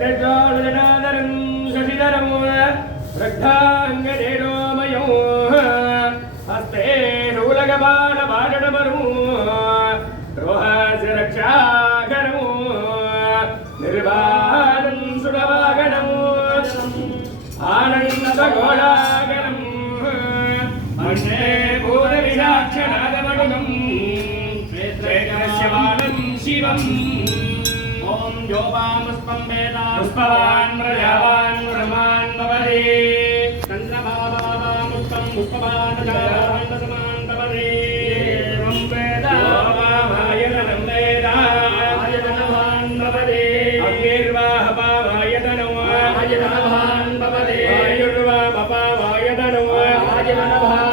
ജഡാധരം ശശിധരം വൃദ്ധാംഗജേടോമയോ ഹസ്തേ നൂലകപാടപാടമരൂ ദ്രോഹസി രക്ഷാകരമോ നിർവാണം സുഖവാകനമോ ആനന്ദഗോളാകരം അന്നേ ഭൂതവിരാക്ഷനാദമടുകം ശിവം. ఓం యోగాముష్పం వేద పుష్పవాన్ ప్రజావాన్ బ్రహ్మాన్ భవతి చంద్రబాబాముష్పం పుష్పవాన్ సమాన్ భవతి ఏవం వేద వామాయతనం వేద ఆయతనవాన్ భవతి అగ్నిర్వాహపామాయతనం ఆయతనవాన్ భవతి ఆయుర్వాపపామాయతనం ఆయతనవాన్ భవతి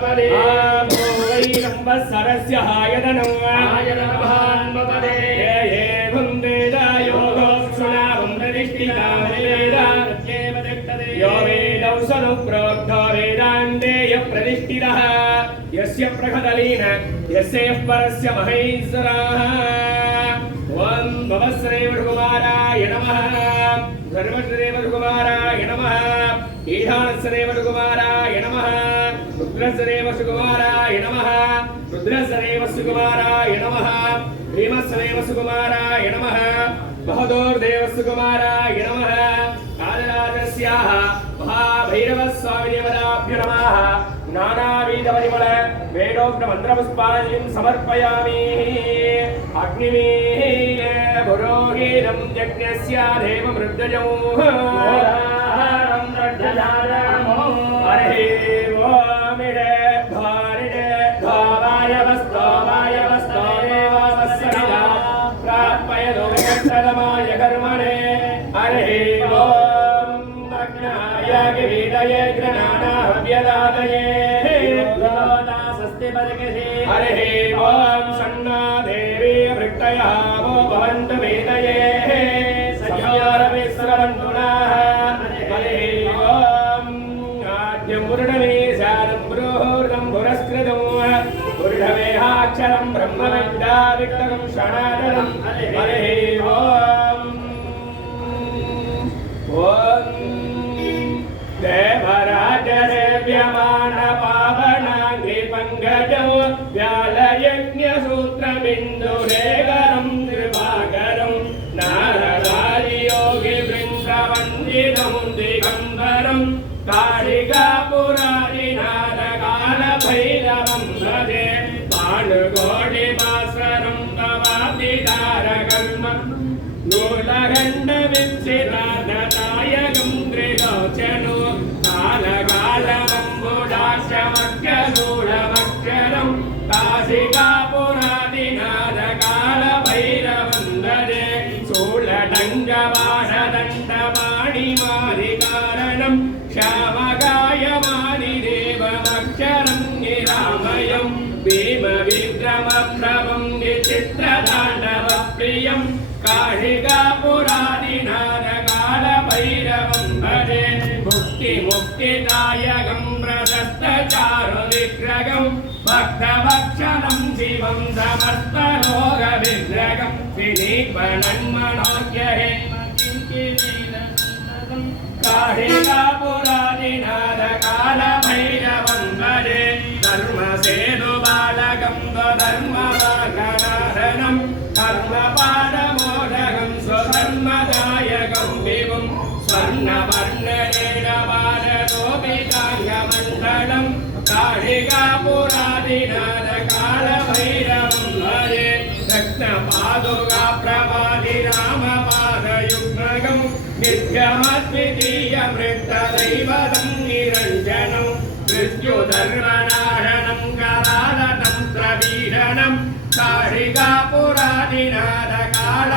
ఆయతనవాన్ భవతి ఆమో వై సంవత్సరస్య ఆయతనం ఆయతనవాన్ భవతి య ఏవం వేద యోగోక్షుణావం ప్రతిష్ఠితాం వేద ఈఢానస్సరేవ సుకుమారాయ నమ రుద్రస్సరేవ సుకుమారాయ నమ రుద్రస్సరేవ సుకుమారాయ నమ భీమస్సరేవ సుకుమారాయ నమ బహదోర్దేవ సుకుమారాయ నమ ఆదరాజస్యాహ మహాభైరవ స్వామి దేవతాభ్య నమ నానావిధ పరిమళ సమర్పయామి అగ్నిమే పురోహీరం యజ్ఞస్య దేవ गजानमो हरे ओमिडे धारिडे धावाय वस्तोमाय वस्तोमे वावस्सनिला प्राप्य लोकन्तरमाय कर्मणे हरे ओम अग्नाय किरीटये ग्रणानाहव्यदादये हरे ओम सन्ना देवी भृक्तयः वो भवन्तु वेदये पुरुषमेशानं पुरोहोर्दं पुरस्कृतं पुरुषमेहाक्षरं ब्रह्मविद्या विक्तकं क्षणादनं हरिः ॐ ॐ నూలగండ విచ్చినాథనాయకం త్రిలోచను కాలకాలమంబుడాశమక్కూడమక్షరం కాశికాపురాదినాద కాల భైరవందరే సూళడంగ వాసదండ మాణి మారి కారణం శ్యామగాయ మాణి దేవమక్షరం నిరామయం భీమ విక్రమ ప్రభం విచిత్ర దాండవ ప్రియం కాళిగా పురాణి నారకాల భైరవం భజే. ముక్తి ముక్తిదాయకం ప్రదత్తచారు విగ్రహం. భక్తవక్షణం శివం సమస్తలోక విగ్రహం. వినీపణన్మనోగ్యహే కాళిగా పురాణి నారకాల భైరవం భజే. ధర్మసేను బాలకం ధర్మ काळिकापुरादिनारकालभैरवं भजे रत्नपादुकाप्रभादिरामपादयुग्मगं नित्यमद्वितीयमृतदैवतं निरञ्जनं मृत्युधर्मनाशनं करालनं प्रवीरणं काळिकापुरादिनाथकालभैरवं